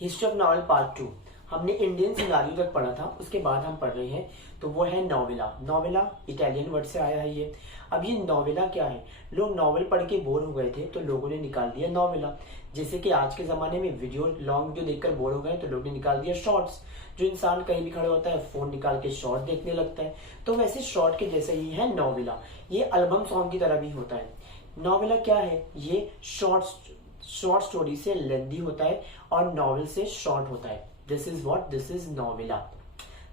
History of novel part 2। हमने Indian scenario तक पढ़ा था, उसके बाद हम पढ़ रहे हैं तो वो है नोवेला। नोवेला इटालियन वर्ड से आया है ये। अब ये नोवेला क्या है? लोग नॉवल पढ़ के बोर हो गए थे तो लोगों ने निकाल दिया नोवेला। जैसे कि आज के जमाने में लॉन्ग वीडियो देखकर बोर हो गए तो लोगों ने निकाल दिया शॉर्ट्स। जो इंसान कहीं भी खड़े होता है फोन निकाल के शॉर्ट देखने लगता है, तो वैसे शॉर्ट के जैसे ही है नोवेला। ये एल्बम सॉन्ग की तरह भी होता है। नोवेला क्या है? ये शॉर्ट स्टोरी से लेंथी होता है और नॉवेल से शॉर्ट होता है। This is novella.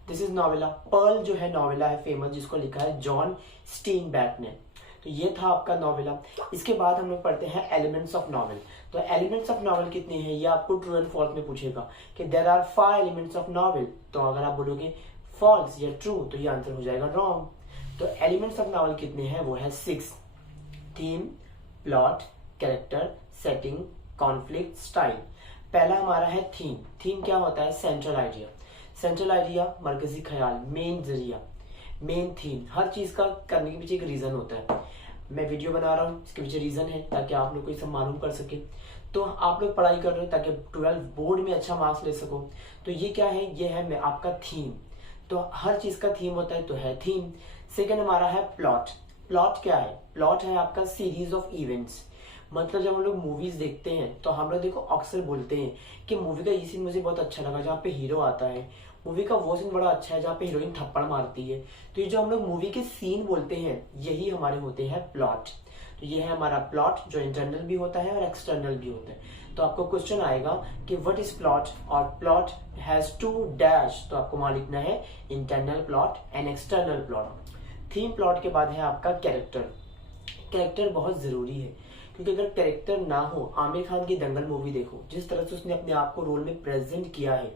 This is novella. Pearl जो है नोवेला है फेमस, जिसको लिखा है जॉन स्टीनबैक ने। तो ये था आपका नोवेला। इसके बाद हम लोग पढ़ते हैं एलिमेंट्स ऑफ नॉवेल। तो एलिमेंट्स ऑफ नॉवेल कितने हैं ये आपको ट्रू एंड फॉल्स में पूछेगा कि there are 5 elements of novel. तो अगर आप बोलोगे फॉल्स या ट्रू तो ये आंसर हो जाएगा रॉन्ग। तो एलिमेंट्स ऑफ नॉवेल कितने हैं? वो है 6। Theme, plot, character, setting, conflict, style. पहला हमारा है थीम। थीम क्या होता है? Central idea. सेंट्रल आइडिया मरकजी ख्याल, मेन जरिया, मेन थीम। हर चीज का करने के पीछे एक रीजन होता है। मैं वीडियो बना रहा हूँ, इसके पीछे रीजन है ताकि आप लोग को ये सब मालूम कर सके। तो आप लोग पढ़ाई कर रहे हो ताकि 12 बोर्ड में अच्छा मार्क्स ले सको। तो ये क्या है? ये है आपका थीम। तो हर चीज का थीम होता है तो है थीम। सेकेंड हमारा है प्लॉट। प्लॉट क्या है? प्लॉट है आपका सीरीज ऑफ इवेंट्स। मतलब जब हम लोग मूवीज देखते हैं तो हम लोग देखो अक्सर बोलते हैं कि मूवी का ये सीन मुझे बहुत अच्छा लगा जहाँ पे हीरो आता है, मूवी का वो सीन बड़ा अच्छा है जहाँ पे हीरोइन थप्पड़ मारती है। तो ये जो हम लोग मूवी के सीन बोलते हैं यही हमारे होते हैं प्लॉट। तो ये है हमारा प्लॉट जो इंटरनल भी होता है और एक्सटर्नल भी होता है। तो आपको क्वेश्चन आएगा कि व्हाट इज प्लॉट, और प्लॉट हैज 2 डैश, तो आपको वहां लिखना है internal plot and external plot. Theme plot के बाद है आपका कैरेक्टर। कैरेक्टर बहुत जरूरी है क्योंकि अगर कैरेक्टर ना हो, आमिर खान की दंगल मूवी देखो, जिस तरह से उसने अपने आप को रोल में प्रेजेंट किया है,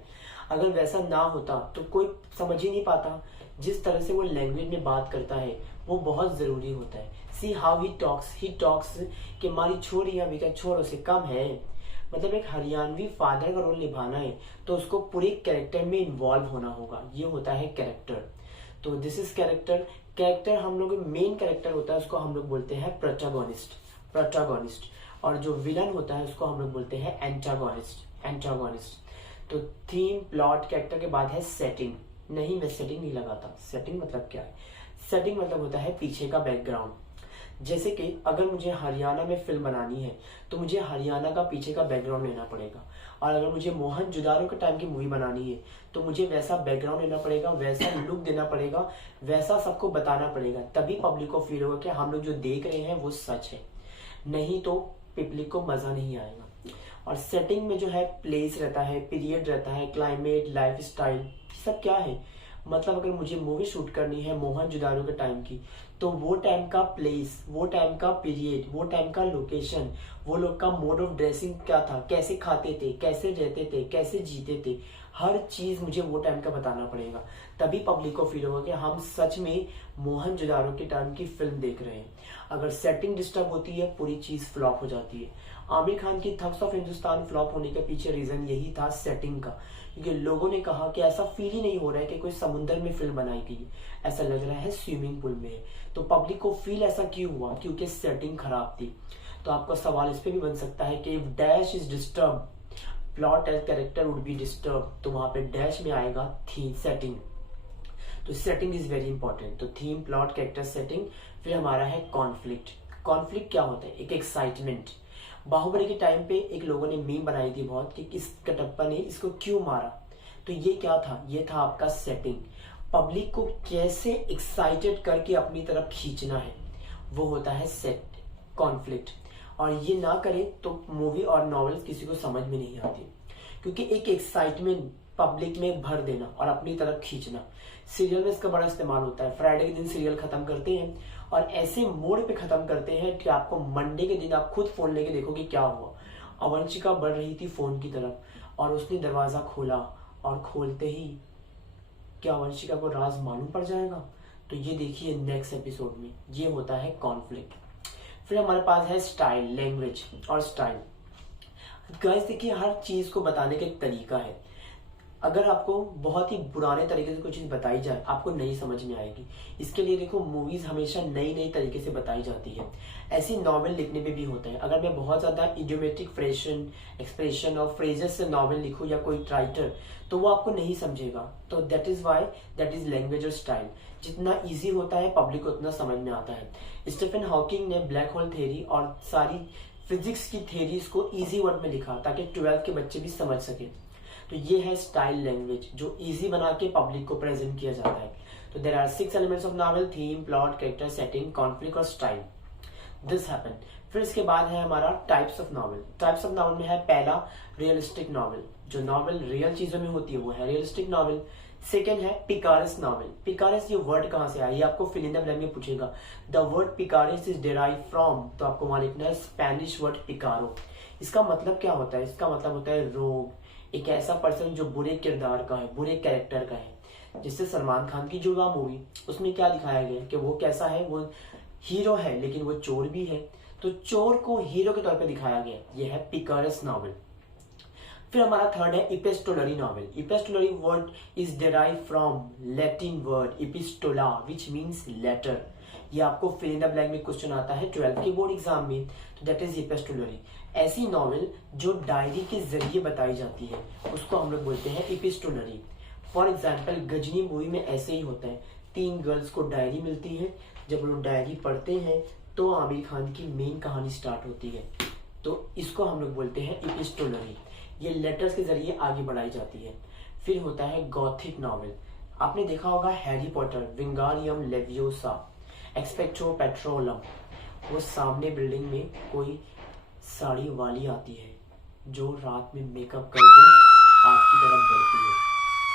अगर वैसा ना होता तो कोई समझ ही नहीं पाता। जिस तरह से वो लैंग्वेज में बात करता है वो बहुत जरूरी होता है। सी हाउ ही टॉक्स कि हमारी छोरियां भी क्या छोरों से कम है। मतलब एक हरियाणवी फादर का रोल निभाना है तो उसको पूरे कैरेक्टर में इन्वॉल्व होना होगा। ये होता है कैरेक्टर। तो दिस इज कैरेक्टर। कैरेक्टर हम लोग मेन कैरेक्टर होता है उसको हम लोग बोलते हैं प्रोटैगोनिस्ट। और जो विलन होता है उसको हम लोग बोलते हैं एंटागोनिस्ट। तो थीम, प्लॉट, कैरेक्टर के बाद है सेटिंग। नहीं, मैं सेटिंग नहीं लगाता। सेटिंग मतलब क्या है? सेटिंग मतलब होता है पीछे का बैकग्राउंड। जैसे कि अगर मुझे हरियाणा में फिल्म बनानी है तो मुझे हरियाणा का पीछे का बैकग्राउंड लेना पड़ेगा। और अगर मुझे मोहनजोदाड़ो के टाइम की मूवी बनानी है तो मुझे वैसा बैकग्राउंड लेना पड़ेगा, वैसा लुक देना पड़ेगा, वैसा सबको बताना पड़ेगा। तभी पब्लिक को फील होगा कि हम लोग जो देख रहे हैं वो सच है। नहीं तो पब्लिक को मजा नहीं आएगा। और सेटिंग में जो है प्लेस रहता है, पीरियड रहता है, क्लाइमेट, लाइफ स्टाइल, सब क्या है? मतलब अगर मुझे मूवी शूट करनी है मोहनजोदाड़ो के टाइम की तो वो टाइम का प्लेस, वो टाइम का पीरियड, वो टाइम का लोकेशन, वो लोग का मोड ऑफ ड्रेसिंग क्या था, कैसे खाते थे, कैसे रहते थे, कैसे जीते थे, हर चीज मुझे वो टाइम का बताना पड़ेगा। तभी पब्लिक को फील होगा कि हम सच में मोहनजोदाड़ो के टाइम की फिल्म देख रहे हैं। अगर सेटिंग डिस्टर्ब होती है पूरी चीज फ्लॉप हो जाती है। आमिर खान की थग्स ऑफ हिंदुस्तान फ्लॉप होने के पीछे रीजन यही था, सेटिंग का। क्योंकि लोगों ने कहा कि ऐसा फील ही नहीं हो रहा है कि कोई समुद्र में फिल्म बनाई गई है, ऐसा लग रहा है स्विमिंग पूल में। तो पब्लिक को फील ऐसा क्यों हुआ? क्योंकि सेटिंग खराब थी। तो आपका सवाल इस पे भी बन सकता है कि if dash is disturb, plot and character would be disturb, तो वहां पे डैश में आएगा थी सेटिंग। तो सेटिंग इज वेरी इंपॉर्टेंट। तो थीम, प्लॉट, कैरेक्टर, सेटिंग। फिर हमारा है कॉन्फ्लिक्ट। कॉन्फ्लिक्ट क्या होता है? एक एक्साइटमेंट। बाहुबली के टाइम पे एक लोगों ने मीम बनाई थी बहुत कि किस कटप्पा ने इसको क्यों मारा। तो ये क्या था? ये था आपका सेटिंग। पब्लिक को कैसे एक्साइटेड करके अपनी तरफ खींचना है, वो होता है सेट, कॉन्फ्लिक्ट। और ये ना करे तो मूवी और नॉवेल्स किसी को समझ में नहीं आती। क्योंकि एक एक्साइटमेंट पब्लिक में भर देना और अपनी तरफ खींचना, सीरियल में इसका बड़ा इस्तेमाल होता है। फ्राइडे के दिन सीरियल खत्म करते हैं और ऐसे मोड पे खत्म करते हैं कि आपको मंडे के दिन आप खुद फोन लेके देखोगे क्या हुआ। अवंशिका बढ़ रही थी फोन की तरफ और उसने दरवाजा खोला और खोलते ही क्या अवंशिका को राज मालूम पड़ जाएगा? तो ये देखिए नेक्स्ट एपिसोड में। ये होता है कॉन्फ्लिक्ट। फिर हमारे पास है स्टाइल, लैंग्वेज और स्टाइल। गाइस देखिए हर चीज को बताने का एक तरीका है। अगर आपको बहुत ही पुराने तरीके से कोई चीज़ बताई जाए आपको नहीं समझ में आएगी। इसके लिए देखो मूवीज़ हमेशा नई नई तरीके से बताई जाती है। ऐसी नॉवेल लिखने में भी होता है। अगर मैं बहुत ज़्यादा इडियोमेटिक फ्रेशन एक्सप्रेशन और फ्रेजेस से नॉवेल लिखूँ या कोई राइटर, तो वो आपको नहीं समझेगा। तो that is why that is language और स्टाइल। जितना ईजी होता है पब्लिक उतना समझ में आता है। स्टीफन हॉकिंग ने ब्लैक होल थ्योरी और सारी फिजिक्स की थ्योरीज को ईजी वर्ड में लिखा ताकि 12th के बच्चे भी समझ सके। तो ये है स्टाइल लैंग्वेज जो इजी बना के पब्लिक को प्रेजेंट किया जाता है। तो there are 6 elements of novel: theme, plot, character, setting, conflict और स्टाइल। This happen. फिर इसके बाद है हमारा types of novel. Types of novel में है पहला रियलिस्टिक नॉवेल, जो नॉवेल रियल चीजों में होती है वो है रियलिस्टिक नॉवेल। सेकेंड है पिकारेस नॉवेल। पिकारेस ये वर्ड कहाँ से आया, ये आपको फिल इन द ब्लैंक में पूछेगा। The word picaresque is derive from, तो आपको वहां लिखना है स्पेनिश वर्ड पिकारो। इसका मतलब क्या होता है? इसका मतलब होता है रोग, एक ऐसा पर्सन जो बुरे किरदार का है, बुरे कैरेक्टर का है। जिससे सलमान खान की जुड़वा मूवी, उसमें क्या दिखाया गया कि वो कैसा है, वो हीरो है लेकिन वो चोर भी है। तो चोर को हीरो के तौर पे दिखाया गया, ये है पिकारेस नॉवेल। फिर हमारा थर्ड है epistolary novel. Epistolary word is derive from Latin word epistola which means letter. ये आपको फिल इन द ब्लैंक में क्वेश्चन आता है 12th के बोर्ड एग्जाम में। तो दैट इज इपिस्टोलरी। ऐसी नॉवेल जो डायरी के जरिए बताई जाती है उसको हम लोग बोलते हैं इपिस्टोलरी। फॉर एग्जाम्पल गजनी मूवी में ऐसे ही होता है, 3 गर्ल्स को डायरी मिलती है, जब लोग डायरी पढ़ते हैं तो आमिर खान की मेन कहानी स्टार्ट होती है। तो इसको हम लोग बोलते हैं इपिस्टोलरी। ये लेटर्स के जरिए आगे बढ़ाई जाती है। फिर होता है गॉथिक नॉवेल। आपने देखा होगा हैरी पॉटर, विंगारियम लेवियोसा, एक्सपेक्टो पेट्रोलम। वो सामने बिल्डिंग में कोई साड़ी वाली आती है जो रात में मेकअप करके आपकी तरफ बढ़ती है।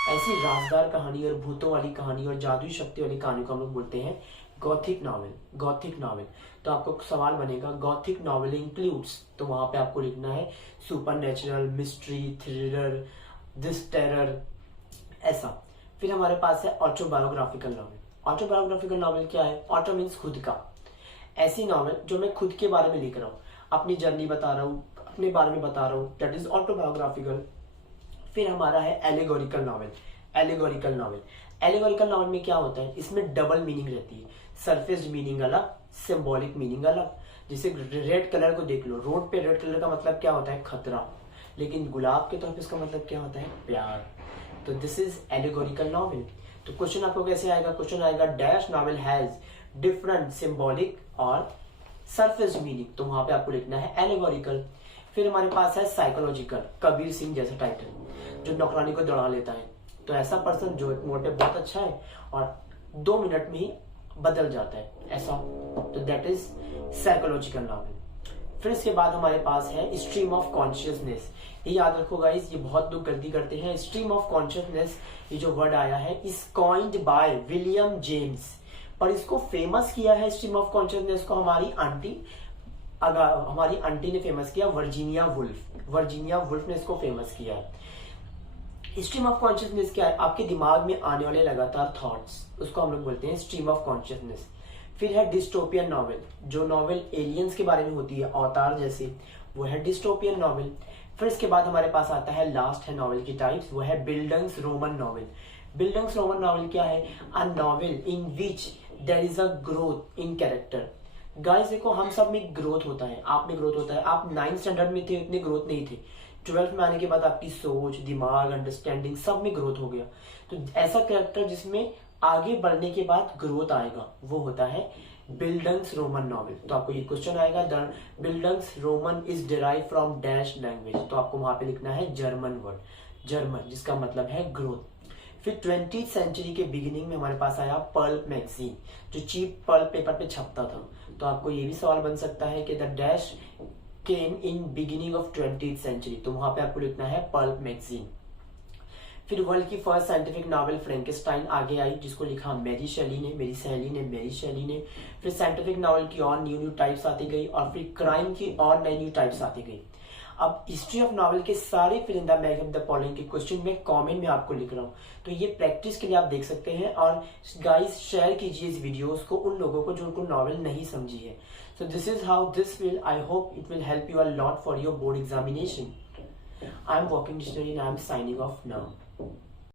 ऐसी राजदार कहानी और भूतों वाली कहानी और जादुई शक्ति वाली कहानी को हम लोग बोलते हैं गॉथिक नॉवेल। Gothic novel. तो आपको सवाल बनेगा गॉथिक नॉवेल इंक्लूड्स, तो वहां पे आपको लिखना है supernatural, mystery, thriller, this terror, ऐसा। फिर हमारे पास है ऑटोबायोग्राफिकल नॉवेल। ऑटोबायोग्राफिकल नॉवेल क्या है? ऑटो मीन्स खुद का। ऐसी नॉवेल जो मैं खुद के बारे में लिख रहा हूँ, अपनी जर्नी बता रहा हूँ, अपने बारे में बता रहा हूँ, दैट इज ऑटोबायोग्राफिकल। फिर हमारा है allegorical novel. Allegorical novel, allegorical novel में क्या होता है? इसमें डबल मीनिंग रहती है, सरफेस मीनिंग अलग, सिंबॉलिक मीनिंग अलग। जैसे रेड कलर को देख लो, रोड पे रेड कलर का मतलब क्या होता है? खतरा, लेकिन गुलाब के तौर पे इसका मतलब क्या होता है? प्यार। तो दिस इज एलिगोरिकल नॉवेल। तो क्वेश्चन आपको कैसे आएगा? क्वेश्चन आएगा dash novel has different symbolic और सरफेस मीनिंग, तो वहां पे आपको लिखना है एलिगोरिकल। फिर हमारे पास है साइकोलॉजिकल, कबीर सिंह जैसा टाइटल, जो नौकरानी को दौड़ा लेता है। तो ऐसा पर्सन जो एक मोड पे बहुत अच्छा है और 2 मिनट में ही बदल जाता है, ऐसा। तो दैट इज साइकोलॉजिकल नॉवेल। फिर इसके बाद हमारे पास है स्ट्रीम ऑफ कॉन्शियसनेस। ये याद रखो गाइस, ये बहुत लोग गलती करते हैं। स्ट्रीम ऑफ कॉन्शियसनेस, ये जो वर्ड आया है, is coined by William James. पर इसको फेमस किया है स्ट्रीम ऑफ कॉन्शियसनेस को हमारी आंटी ने फेमस किया, वर्जीनिया वुल्फ। वर्जीनिया वुल्फ ने इसको फेमस किया है। स्ट्रीम ऑफ कॉन्शियसनेस क्या है? आपके दिमाग में आने वाले लगातार थॉट्स, उसको हम लोग बोलते हैं स्ट्रीम ऑफ कॉन्शियसनेस। फिर है डिस्टोपियन नॉवेल। जो नॉवेल एलियंस के बारे में होती है, अवतार जैसे, वो है डिस्टोपियन नॉवेल। फिर इसके बाद हमारे पास आता है, लास्ट है नॉवेल की टाइप्स, वो है bildungsroman novel. Bildungsroman novel क्या है? A novel in which there is a growth in character. Guys देखो, हम सब में ग्रोथ होता है, आप में ग्रोथ होता है। आप 9th स्टैंडर्ड में थे, इतने ग्रोथ नहीं थे। 12th में आने के बाद आपकी सोच, दिमाग, अंडरस्टैंडिंग सब में ग्रोथ हो गया। तो ऐसा कैरेक्टर जिसमें आगे बढ़ने के बाद ग्रोथ आएगा, वो होता है बिल्डंग्स रोमन नॉवेल। तो आपको ये क्वेश्चन आएगा, the Bildungs Roman is derive from dash language, तो आपको वहां पे लिखना है जर्मन वर्ड, जर्मन, जिसका मतलब है ग्रोथ। फिर 20th सेंचुरी के बिगिनिंग में हमारे पास आया पल्प मैगजीन, जो चीप पल्प पेपर पे छपता था। तो आपको ये भी सवाल बन सकता है कि the dash came in beginning of 20th century, तो वहां पे आपको लिखना है पल्प मैगजीन। फिर वर्ल्ड की फर्स्ट साइंटिफिक नॉवेल फ्रैंकेस्टाइन आगे आई, जिसको लिखा मेरी शैली ने, मेरी सहेली ने, मेरी शैली ने। फिर साइंटिफिक नॉवेल की और न्यू टाइप्स आती गई और फिर क्राइम की और नई न्यू टाइप्स आती गई। अब हिस्ट्री ऑफ नॉवेल के सारे fill in the blank of the following के क्वेश्चन में कमेंट में आपको लिख रहा हूँ, तो ये प्रैक्टिस के लिए आप देख सकते हैं। और गाइस शेयर कीजिए इस वीडियोस को उन लोगों को जो उनको नॉवेल नहीं समझी है। So this is how this will, I hope it will help you a lot for your board examination. I am walking dictionary and I am signing off now. हैं।